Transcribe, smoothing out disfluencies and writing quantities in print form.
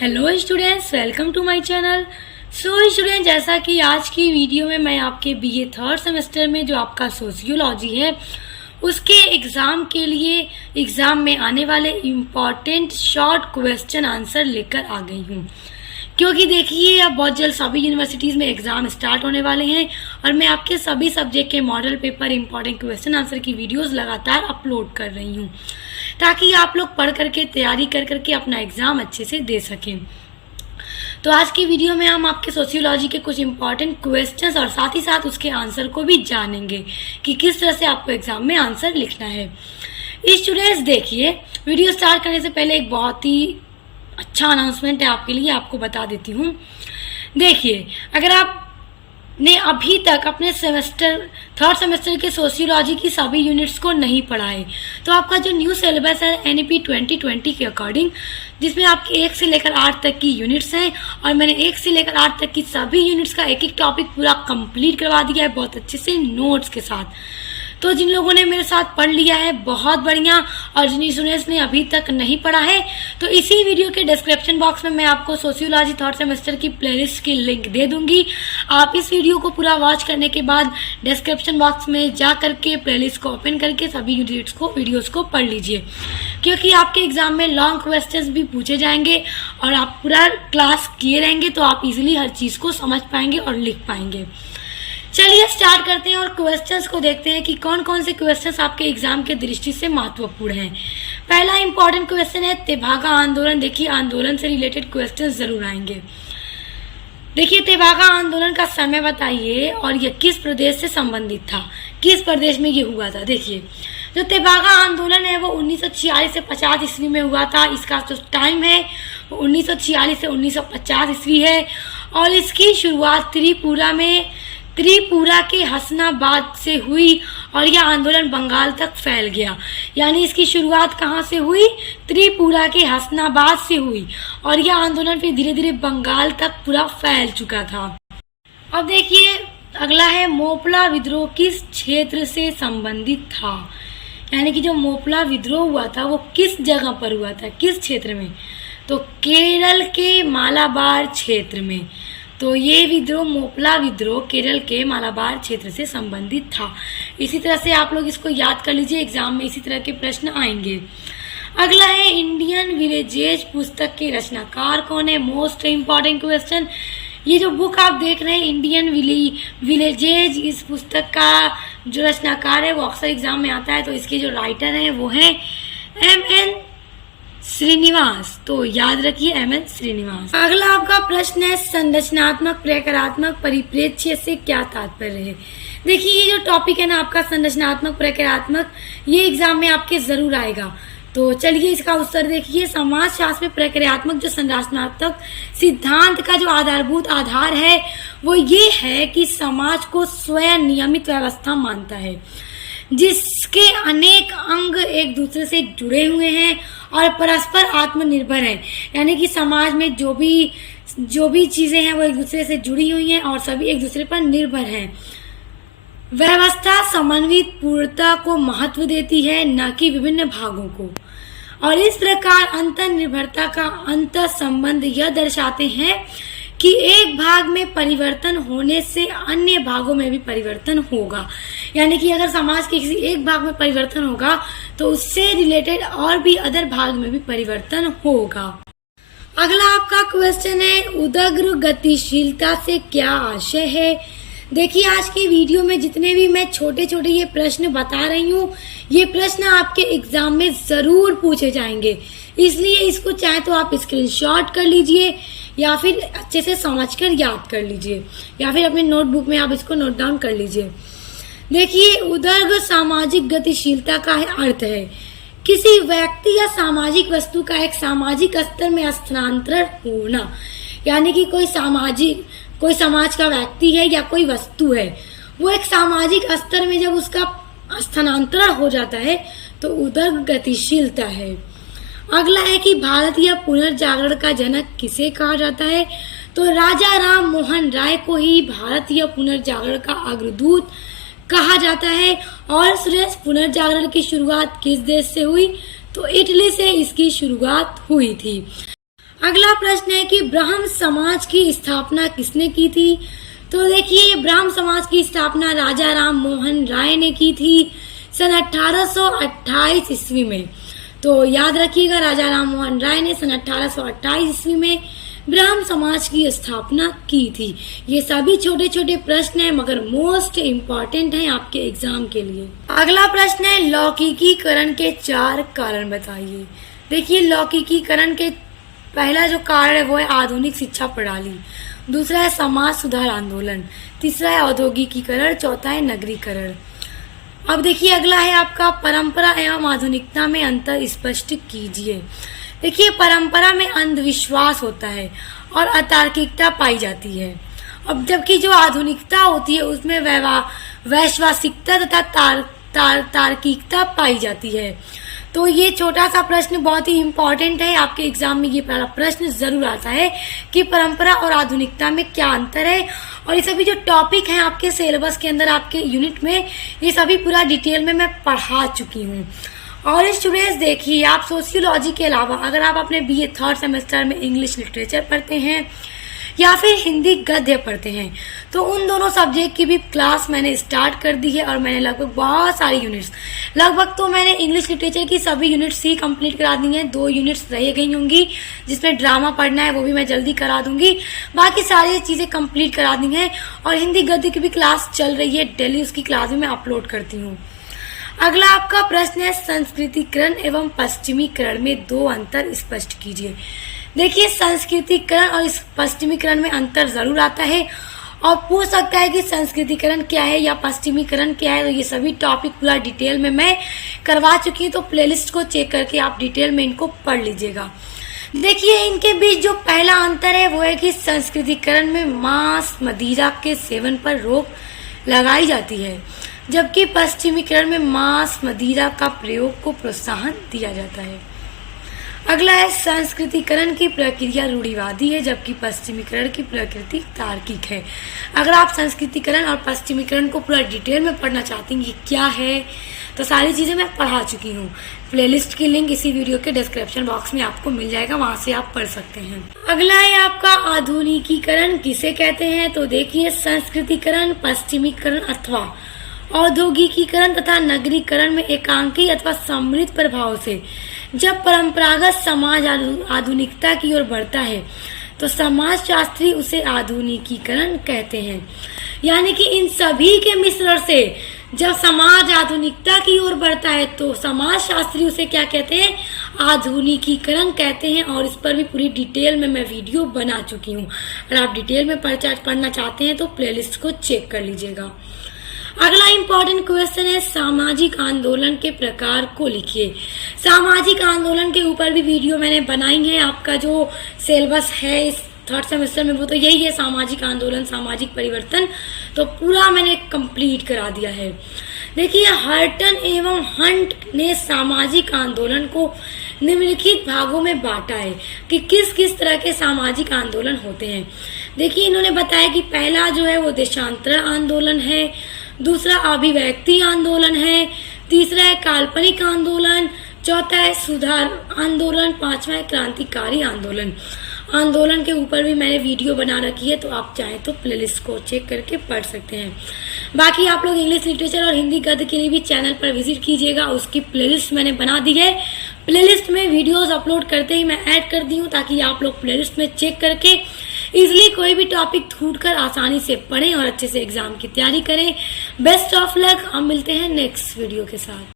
Hello students, welcome to my channel. So student, जैसा कि आज की वीडियो में मैं आपके बीए थर्ड सेमेस्टर में जो आपका सोशियोलॉजी है उसके एग्ज़ाम के लिए एग्ज़ाम में आने वाले इम्पॉर्टेंट शॉर्ट क्वेश्चन आंसर लेकर आ गई हूँ। क्योंकि देखिए, अब बहुत जल्द सभी यूनिवर्सिटीज़ में एग्ज़ाम स्टार्ट होने वाले हैं और मैं आपके सभी सब्जेक्ट के model paper important question answer की वीडियोज़ लगातार अपलोड कर रही हूँ ताकि आप लोग पढ़ करके तैयारी कर करके अपना एग्ज़ाम अच्छे से दे सकें। तो आज की वीडियो में हम आपके सोशियोलॉजी के कुछ इंपॉर्टेंट क्वेश्चंस और साथ ही साथ उसके आंसर को भी जानेंगे कि किस तरह से आपको एग्ज़ाम में आंसर लिखना है। स्टूडेंट्स देखिए, वीडियो स्टार्ट करने से पहले एक बहुत ही अच्छा अनाउंसमेंट है आपके लिए, आपको बता देती हूँ। देखिए, अगर आप ने अभी तक अपने थर्ड सेमेस्टर के सोशियोलॉजी की सभी यूनिट्स को नहीं पढ़ा है तो आपका जो न्यू सिलेबस है एनईपी 2020 के अकॉर्डिंग, जिसमें आपके 1 से लेकर 8 तक की यूनिट्स हैं और मैंने 1 से लेकर 8 तक की सभी यूनिट्स का एक एक टॉपिक पूरा कंप्लीट करवा दिया है बहुत अच्छे से नोट्स के साथ। तो जिन लोगों ने मेरे साथ पढ़ लिया है बहुत बढ़िया, और जिन स्टूडेंट्स ने अभी तक नहीं पढ़ा है तो इसी वीडियो के डिस्क्रिप्शन बॉक्स में मैं आपको सोशियोलॉजी थर्ड सेमेस्टर की प्लेलिस्ट की लिंक दे दूंगी। आप इस वीडियो को पूरा वॉच करने के बाद डिस्क्रिप्शन बॉक्स में जा करके प्लेलिस्ट को ओपन करके सभी वीडियोस को पढ़ लीजिए, क्योंकि आपके एग्जाम में लॉन्ग क्वेश्चंस भी पूछे जाएंगे और आप पूरा क्लास किए रहेंगे तो आप इजीली हर चीज़ को समझ पाएंगे और लिख पाएंगे। चलिए स्टार्ट करते हैं और क्वेश्चंस को देखते हैं कि कौन कौन से क्वेश्चंस आपके एग्जाम के दृष्टि से महत्वपूर्ण हैं। पहला इंपॉर्टेंट क्वेश्चन है तेभागा आंदोलन। देखिए, आंदोलन से रिलेटेड क्वेश्चंस जरूर आएंगे। देखिए, तेभागा आंदोलन का समय बताइए और यह किस प्रदेश से संबंधित था, किस प्रदेश में ये हुआ था। देखिए, जो तेभागा आंदोलन है वो 1946 से 50 ईस्वी में हुआ था। इसका जो टाइम है वो 1946 से 1950 ईस्वी है और इसकी शुरुआत त्रिपुरा के हसनाबाद से हुई और यह आंदोलन बंगाल तक फैल गया। यानी इसकी शुरुआत कहाँ से हुई? त्रिपुरा के हसनाबाद से हुई और यह आंदोलन फिर धीरे धीरे बंगाल तक पूरा फैल चुका था। अब देखिए, अगला है मोपला विद्रोह किस क्षेत्र से संबंधित था। यानी कि जो मोपला विद्रोह हुआ था वो किस जगह पर हुआ था, किस क्षेत्र में? तो केरल के मालाबार क्षेत्र में। तो ये विद्रोह, मोपला विद्रोह, केरल के मालाबार क्षेत्र से संबंधित था। इसी तरह से आप लोग इसको याद कर लीजिए, एग्जाम में इसी तरह के प्रश्न आएंगे। अगला है इंडियन विलेजेज पुस्तक के रचनाकार कौन है? Most important question. ये जो बुक आप देख रहे हैं इंडियन विलेजेज, इस पुस्तक का जो रचनाकार है वो अक्सर एग्जाम में आता है, तो इसके जो राइटर हैं वो हैं M.N. श्रीनिवास। तो याद रखिए M.N. श्रीनिवास। अगला आपका प्रश्न है संरचनात्मक प्रकारात्मक परिप्रेक्ष्य से क्या तात्पर्य है। देखिए, ये जो टॉपिक है ना आपका संरचनात्मक प्रकारात्मक, ये एग्जाम में आपके जरूर आएगा। तो चलिए इसका उत्तर देखिए। समाज शास्त्र में प्रक्रियात्मक जो संरचनात्मक सिद्धांत का जो आधारभूत आधार है वो ये है कि समाज को स्वयं नियमित व्यवस्था मानता है जिसके अनेक अंग एक दूसरे से जुड़े हुए हैं और परस्पर आत्मनिर्भर है। यानी कि समाज में जो भी चीजें हैं वो एक दूसरे से जुड़ी हुई हैं और सभी एक दूसरे पर निर्भर हैं। व्यवस्था समन्वित पूर्णता को महत्व देती है, न कि विभिन्न भागों को, और इस प्रकार अंतर्निर्भरता का अंतर संबंध यह दर्शाते हैं कि एक भाग में परिवर्तन होने से अन्य भागों में भी परिवर्तन होगा। यानी कि अगर समाज के किसी एक भाग में परिवर्तन होगा तो उससे रिलेटेड और भी अदर भाग में भी परिवर्तन होगा। अगला आपका क्वेश्चन है उदग्र गतिशीलता से क्या आशय है। देखिए, आज की वीडियो में जितने भी मैं छोटे छोटे ये प्रश्न बता रही हूँ, ये प्रश्न आपके एग्जाम में जरूर पूछे जाएंगे, इसलिए इसको चाहे तो आप स्क्रीनशॉट कर लीजिए या फिर अच्छे से समझकर याद कर लीजिए या फिर अपने नोटबुक में आप इसको नोट डाउन कर लीजिए। देखिए, उदग्र सामाजिक गतिशीलता का अर्थ है किसी व्यक्ति या सामाजिक वस्तु का एक सामाजिक स्तर में स्थानांतरण होना। यानी कि कोई समाज का व्यक्ति है या कोई वस्तु है, वो एक सामाजिक स्तर में जब उसका स्थानांतरण हो जाता है तो उदग्र गतिशीलता है। अगला है कि भारतीय पुनर्जागरण का जनक किसे कहा जाता है। तो राजा राम मोहन राय को ही भारतीय पुनर्जागरण का अग्रदूत कहा जाता है। और सुरेश, पुनर्जागरण की शुरुआत किस देश से हुई? तो इटली से इसकी शुरुआत हुई थी। अगला प्रश्न है कि ब्राह्म समाज की स्थापना किसने की थी? तो देखिए, ब्राह्म समाज की स्थापना राजा राम मोहन राय ने की थी सन 1828 ईस्वी में। तो याद रखिएगा, राजा राम मोहन राय ने सन 1828 ईस्वी में ब्राह्म समाज की स्थापना की थी। ये सभी छोटे छोटे प्रश्न हैं, मगर मोस्ट इम्पॉर्टेंट हैं आपके एग्जाम के लिए। अगला प्रश्न है, लौकिकीकरण के 4 कारण बताइए। देखिए, लौकिकीकरण के पहला जो कारण है वो है आधुनिक शिक्षा प्रणाली, दूसरा है समाज सुधार आंदोलन, तीसरा है औद्योगिकीकरण, चौथा है नगरीकरण। अब देखिए, अगला है आपका परंपरा एवं आधुनिकता में अंतर स्पष्ट कीजिए। देखिए, परंपरा में अंधविश्वास होता है और अतार्किकता पाई जाती है, अब जबकि जो आधुनिकता होती है उसमें वैश्वासिकता तथा तार्किकता पाई जाती है। तो ये छोटा सा प्रश्न बहुत ही इम्पोर्टेंट है, आपके एग्जाम में ये पहला प्रश्न जरूर आता है कि परंपरा और आधुनिकता में क्या अंतर है। और ये सभी जो टॉपिक हैं आपके सिलेबस के अंदर, आपके यूनिट में, ये सभी पूरा डिटेल में मैं पढ़ा चुकी हूँ। और स्टूडेंट्स देखिए, आप सोशियोलॉजी के अलावा अगर आप अपने बीए 3rd सेमेस्टर में इंग्लिश लिटरेचर पढ़ते हैं या फिर हिंदी गद्य पढ़ते हैं, तो उन दोनों सब्जेक्ट की भी क्लास मैंने स्टार्ट कर दी है। और मैंने लगभग बहुत सारी यूनिट्स, लगभग तो मैंने इंग्लिश लिटरेचर की सभी यूनिट्स ही कंप्लीट करा दी हैं। 2 यूनिट्स रह गई होंगी जिसमें ड्रामा पढ़ना है, वो भी मैं जल्दी करा दूंगी। बाकी सारी चीज़ें कंप्लीट करा दी हैं। और हिंदी गद्य की भी क्लास चल रही है, डेली उसकी क्लास भी मैं अपलोड करती हूँ। अगला आपका प्रश्न है, संस्कृतिकरण एवं पश्चिमीकरण में 2 अंतर स्पष्ट कीजिए। देखिए, संस्कृतिकरण और इस पश्चिमीकरण में अंतर जरूर आता है और पूछ सकता है कि संस्कृतिकरण क्या है या पश्चिमीकरण क्या है। तो ये सभी टॉपिक पूरा डिटेल में मैं करवा चुकी हूँ, तो प्लेलिस्ट को चेक करके आप डिटेल में इनको पढ़ लीजिएगा। देखिए, इनके बीच जो पहला अंतर है वो है कि संस्कृतिकरण में मांस मदिरा के सेवन पर रोक लगाई जाती है, जबकि पश्चिमीकरण में मांस मदिरा का प्रयोग को प्रोत्साहन दिया जाता है। अगला है, संस्कृतिकरण की प्रक्रिया रूढ़िवादी है, जबकि पश्चिमीकरण की प्रकृति तार्किक है। अगर आप संस्कृतिकरण और पश्चिमीकरण को पूरा डिटेल में पढ़ना चाहती हैं, ये क्या है, तो सारी चीज़ें मैं पढ़ा चुकी हूँ। प्लेलिस्ट की लिंक इसी वीडियो के डिस्क्रिप्शन बॉक्स में आपको मिल जाएगा, वहाँ से आप पढ़ सकते हैं। अगला है आपका आधुनिकीकरण किसे कहते हैं। तो देखिए, संस्कृतिकरण, पश्चिमीकरण अथवा औद्योगिकीकरण तथा नगरीकरण में एकांकी अथवा सम्मिलित प्रभाव से जब परंपरागत समाज आधुनिकता की ओर बढ़ता है, तो समाजशास्त्री उसे आधुनिकीकरण कहते हैं। यानी कि इन सभी के मिश्रण से जब समाज आधुनिकता की ओर बढ़ता है, तो समाजशास्त्री उसे क्या कहते हैं, आधुनिकीकरण कहते हैं। और इस पर भी पूरी डिटेल में मैं वीडियो बना चुकी हूँ। अगर आप डिटेल में पढ़ना चाहते हैं तो प्लेलिस्ट को चेक कर लीजिएगा। अगला इंपॉर्टेंट क्वेश्चन है, सामाजिक आंदोलन के प्रकार को लिखिए। सामाजिक आंदोलन के ऊपर भी वीडियो मैंने बनाई है। आपका जो सिलेबस है इस 3rd सेमेस्टर में वो तो यही है, सामाजिक आंदोलन, सामाजिक परिवर्तन, तो पूरा मैंने कंप्लीट करा दिया है। देखिए, हर्टन एवं हंट ने सामाजिक आंदोलन को निम्नलिखित भागों में बांटा है कि किस किस तरह के सामाजिक आंदोलन होते हैं। देखिए, इन्होंने बताया कि पहला जो है वो देशांतरण आंदोलन है, दूसरा अभिव्यक्ति आंदोलन है, तीसरा है काल्पनिक आंदोलन, चौथा है सुधार आंदोलन, पांचवा है क्रांतिकारी आंदोलन। आंदोलन के ऊपर भी मैंने वीडियो बना रखी है, तो आप चाहें तो प्लेलिस्ट को चेक करके पढ़ सकते हैं। बाकी आप लोग इंग्लिश लिटरेचर और हिंदी गद्य के लिए भी चैनल पर विजिट कीजिएगा, उसकी प्लेलिस्ट मैंने बना दी है। प्लेलिस्ट में वीडियोस अपलोड करते ही मैं ऐड कर दी हूँ, ताकि आप लोग प्लेलिस्ट में चेक करके इजिली कोई भी टॉपिक ढूंढकर आसानी से पढ़ें और अच्छे से एग्जाम की तैयारी करें। Best of luck. हम मिलते हैं नेक्स्ट वीडियो के साथ।